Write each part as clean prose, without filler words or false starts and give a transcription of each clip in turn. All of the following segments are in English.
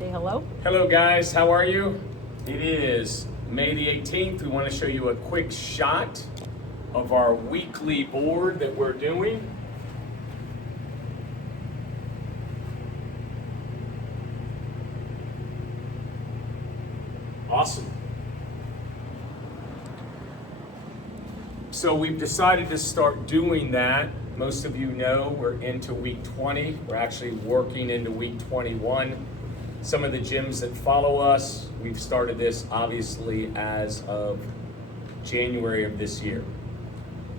Say hello. Hello guys, how are you? It is May the 18th. We want to show you a quick shot of our weekly board that we're doing. Awesome. So we've decided to start doing that. Most of you know we're into week 20. We're actually working into week 21. Some of the gyms that follow us, we've started this obviously as of January of this year.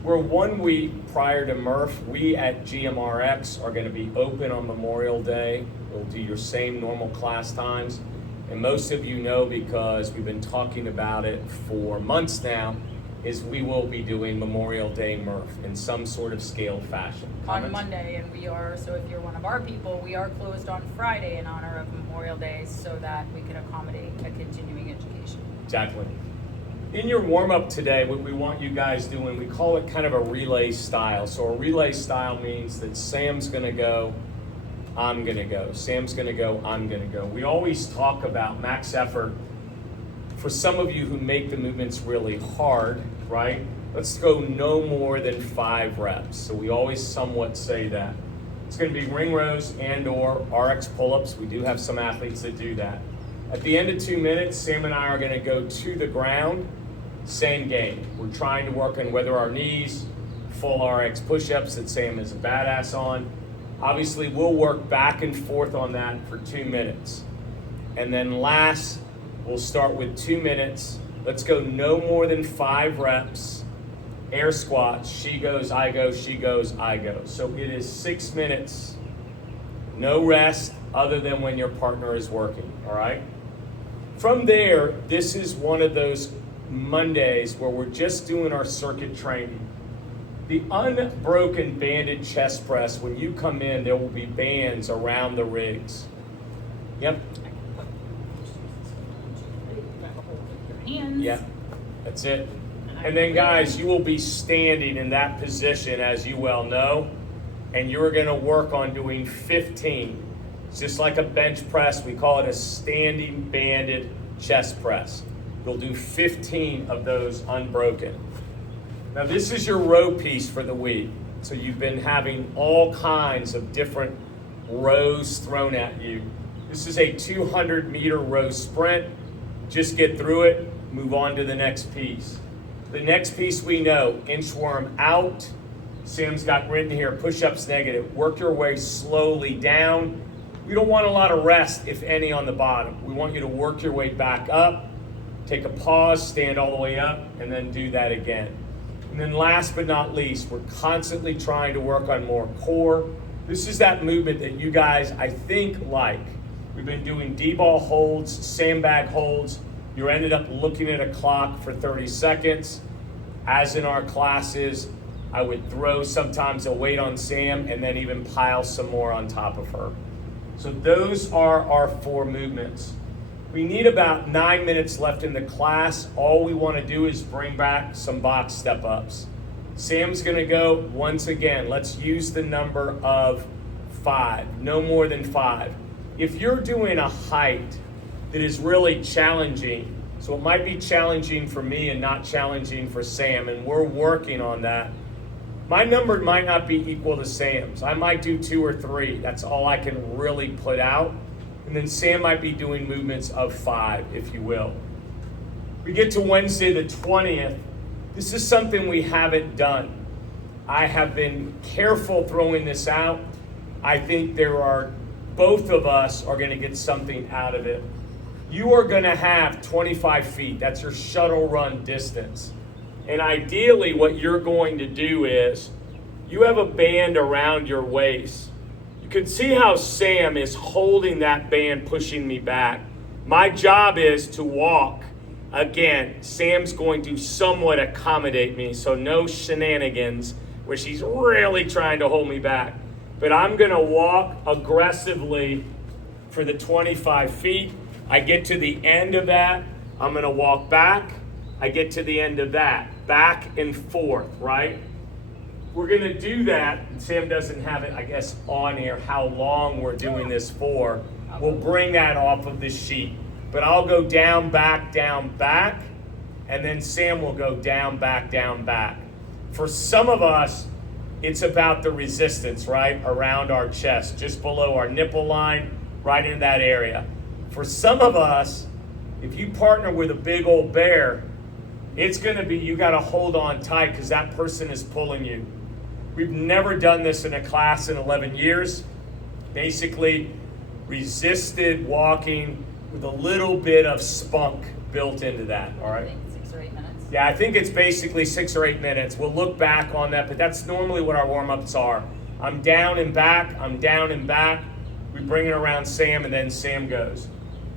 We're 1 week prior to Murph. We at GMRX are going to be open on Memorial Day. We'll do your same normal class times. And most of you know, because we've been talking about it for months now, is we will be doing Memorial Day Murph in some sort of scaled fashion. On Monday, and we are, so if you're one of our people, we are closed on Friday in honor of Memorial Day so that we can accommodate a continuing education. Exactly. In your warm-up today, what we want you guys doing, we call it kind of a relay style. So a relay style means that Sam's gonna go, I'm gonna go. Sam's gonna go, I'm gonna go. We always talk about max effort. For some of you who make the movements really hard, right? Let's go no more than 5 reps. So we always somewhat say that. It's gonna be ring rows and or RX pull-ups. We do have some athletes that do that. At the end of 2 minutes, Sam and I are gonna go to the ground, same game. We're trying to work on whether our knees, full RX push-ups that Sam is a badass on. Obviously, we'll work back and forth on that for 2 minutes. And then last, we'll start with 2 minutes. Let's go no more than 5 reps. Air squats, she goes, I go, she goes, I go. So it is 6 minutes, no rest other than when your partner is working, all right? From there, this is one of those Mondays where we're just doing our circuit training. The unbroken banded chest press, when you come in, there will be bands around the rigs. Yep. Hands. Yeah, that's it. And then guys, you will be standing in that position, as you well know, and you're gonna work on doing 15. It's just like a bench press. We call it a standing banded chest press. You'll do 15 of those unbroken. Now this is your row piece for the week. So you've been having all kinds of different rows thrown at you. This is a 200-meter row sprint. Just get through it, move on to the next piece. The next piece we know, inchworm out. Sam's got written here, push-ups negative. Work your way slowly down. We don't want a lot of rest, if any, on the bottom. We want you to work your way back up, take a pause, stand all the way up, and then do that again. And then last but not least, we're constantly trying to work on more core. This is that movement that you guys, I think, like. We've been doing D-ball holds, sandbag holds. You ended up looking at a clock for 30 seconds. As in our classes, I would throw sometimes a weight on Sam and then even pile some more on top of her. So those are our 4 movements. We need about 9 minutes left in the class. All we want to do is bring back some box step-ups. Sam's going to go once again. Let's use the number of 5, no more than 5. If you're doing a height that is really challenging, so it might be challenging for me and not challenging for Sam, and we're working on that, my number might not be equal to Sam's. I might do 2 or 3. That's all I can really put out. And then Sam might be doing movements of 5, if you will. We get to Wednesday the 20th. This is something we haven't done. I have been careful throwing this out. I think both of us are gonna get something out of it. You are gonna have 25 feet. That's your shuttle run distance. And ideally what you're going to do is, you have a band around your waist. You can see how Sam is holding that band, pushing me back. My job is to walk. Again, Sam's going to somewhat accommodate me, so no shenanigans where she's really trying to hold me back. But I'm gonna walk aggressively for the 25 feet. I get to the end of that, I'm gonna walk back. I get to the end of that, back and forth, right? We're gonna do that, and Sam doesn't have it, I guess, on here, how long we're doing this for. We'll bring that off of the sheet. But I'll go down, back, and then Sam will go down, back. For some of us, it's about the resistance, right? Around our chest, just below our nipple line, right in that area. For some of us, if you partner with a big old bear, it's gonna be, you gotta hold on tight because that person is pulling you. We've never done this in a class in 11 years. Basically, resisted walking with a little bit of spunk built into that, all right? I think 6 or 8 minutes. Yeah, I think it's basically 6 or 8 minutes. We'll look back on that, but that's normally what our warm-ups are. I'm down and back. We bring it around Sam, and then Sam goes.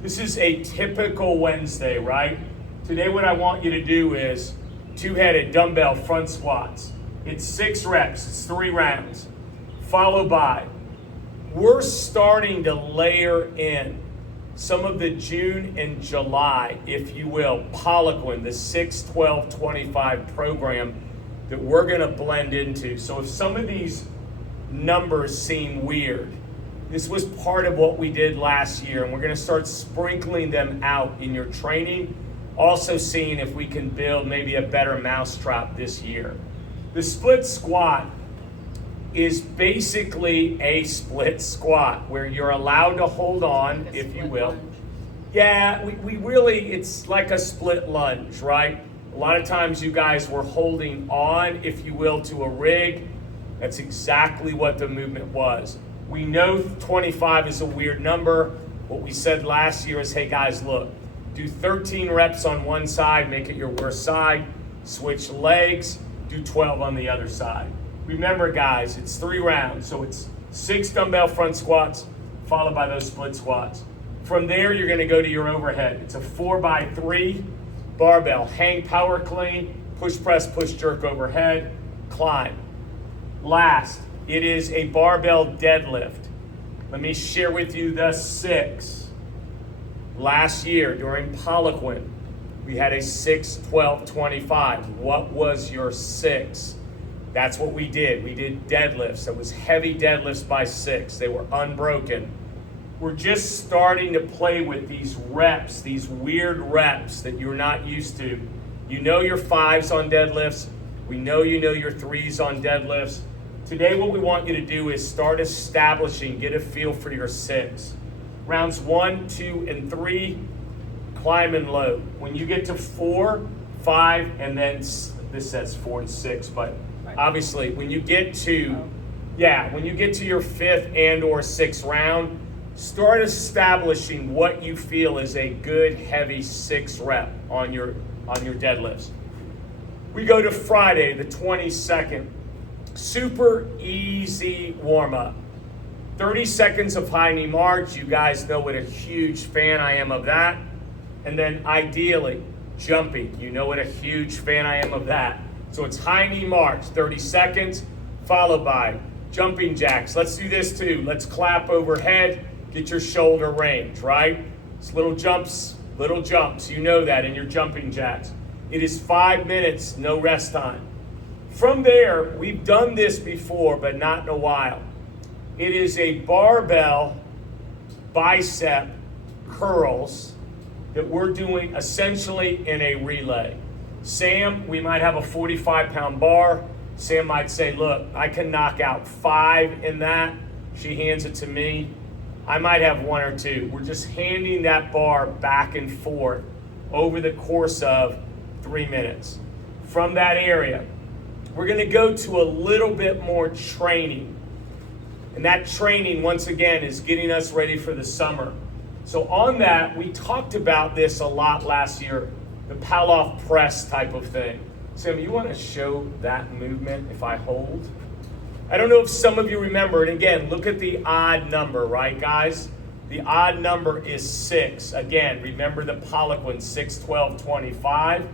This is a typical Wednesday, right? Today what I want you to do is two-headed dumbbell front squats. It's 6 reps, it's 3 rounds, followed by, we're starting to layer in some of the June and July, if you will, Poliquin, the 6-12-25 program that we're gonna blend into. So if some of these numbers seem weird, this was part of what we did last year, and we're gonna start sprinkling them out in your training, also seeing if we can build maybe a better mousetrap this year. The split squat is basically a split squat where you're allowed to hold on, Like a if you split will. lunge. Yeah, we really, it's like a split lunge, right? A lot of times you guys were holding on, if you will, to a rig. That's exactly what the movement was. We know 25 is a weird number. What we said last year is, hey guys, look, do 13 reps on one side, make it your worst side, switch legs, do 12 on the other side. Remember guys, it's 3 rounds, so it's 6 dumbbell front squats, followed by those split squats. From there, you're gonna go to your overhead. It's a 4x3 barbell, hang power clean, push press, push jerk overhead, climb. Last, it is a barbell deadlift. Let me share with you the 6. Last year during Poliquin, we had a 6-12-25. What was your 6? That's what we did. We did deadlifts. It was heavy deadlifts by 6. They were unbroken. We're just starting to play with these reps, these weird reps that you're not used to. You know your 5s on deadlifts. We know you know your 3s on deadlifts. Today what we want you to do is start establishing, get a feel for your 6. Rounds 1, 2, and 3, climb and load. When you get to 4, 5, and then this says 4 and 6, but obviously when you get to, when you get to your 5th and or 6th round, start establishing what you feel is a good heavy 6 rep on your deadlifts. We go to Friday, the 22nd. Super easy warm up. 30 seconds of high knee march. You guys know what a huge fan I am of that. And then ideally, jumping. You know what a huge fan I am of that. So it's high knee march, 30 seconds, followed by jumping jacks. Let's do this too. Let's clap overhead, get your shoulder range, right? It's little jumps. You know that in your jumping jacks. It is 5 minutes, no rest time. From there, we've done this before, but not in a while. It is a barbell bicep curls that we're doing essentially in a relay. Sam, we might have a 45-pound bar. Sam might say, look, I can knock out 5 in that. She hands it to me. I might have 1 or 2. We're just handing that bar back and forth over the course of 3 minutes. From that area, we're gonna go to a little bit more training. And that training, once again, is getting us ready for the summer. So on that, we talked about this a lot last year, the Pallof press type of thing. Sam, you wanna show that movement if I hold? I don't know if some of you remember, and again, look at the odd number, right guys? The odd number is 6. Again, remember the Poliquin, 6-12-25.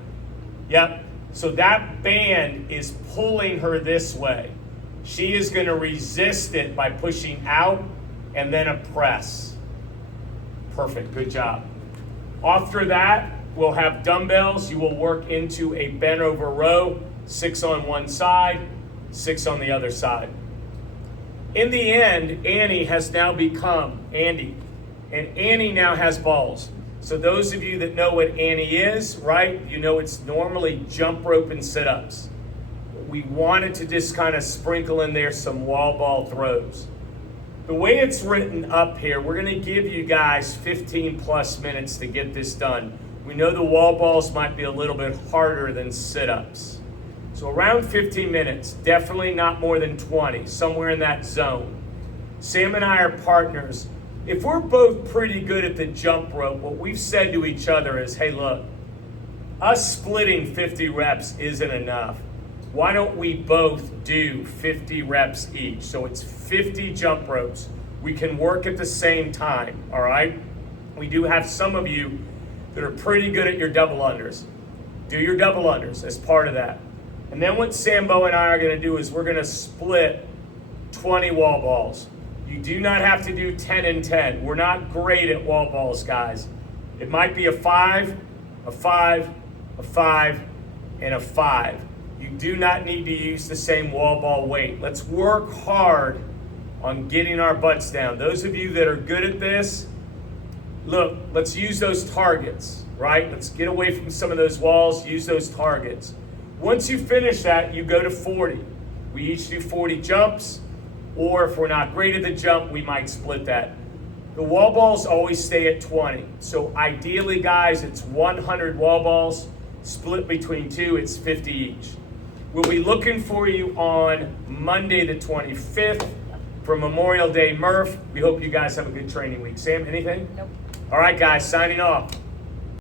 Yep, so that band is pulling her this way. She is gonna resist it by pushing out and then a press. Perfect, good job. After that, we'll have dumbbells. You will work into a bent over row, 6 on one side, 6 on the other side. In the end, Andy has now become And Annie now has balls. So those of you that know what Annie is, right, you know it's normally jump rope and sit-ups. We wanted to just kind of sprinkle in there some wall ball throws. The way it's written up here, we're going to give you guys 15 plus minutes to get this done. We know the wall balls might be a little bit harder than sit-ups. So around 15 minutes, definitely not more than 20, somewhere in that zone. Sam and I are partners. If we're both pretty good at the jump rope, what we've said to each other is, hey, look, us splitting 50 reps isn't enough. Why don't we both do 50 reps each? So it's 50 jump ropes. We can work at the same time, all right? We do have some of you that are pretty good at your double unders. Do your double unders as part of that. And then what Sambo and I are going to do is we're going to split 20 wall balls. You do not have to do 10 and 10. We're not great at wall balls, guys. It might be a 5, a 5, a 5, and a 5. You do not need to use the same wall ball weight. Let's work hard on getting our butts down. Those of you that are good at this, look, let's use those targets, right? Let's get away from some of those walls, use those targets. Once you finish that, you go to 40. We each do 40 jumps, or if we're not great at the jump, we might split that. The wall balls always stay at 20. So ideally, guys, it's 100 wall balls, split between two, it's 50 each. We'll be looking for you on Monday the 25th for Memorial Day Murph. We hope you guys have a good training week. Sam, anything? Nope. All right, guys, signing off.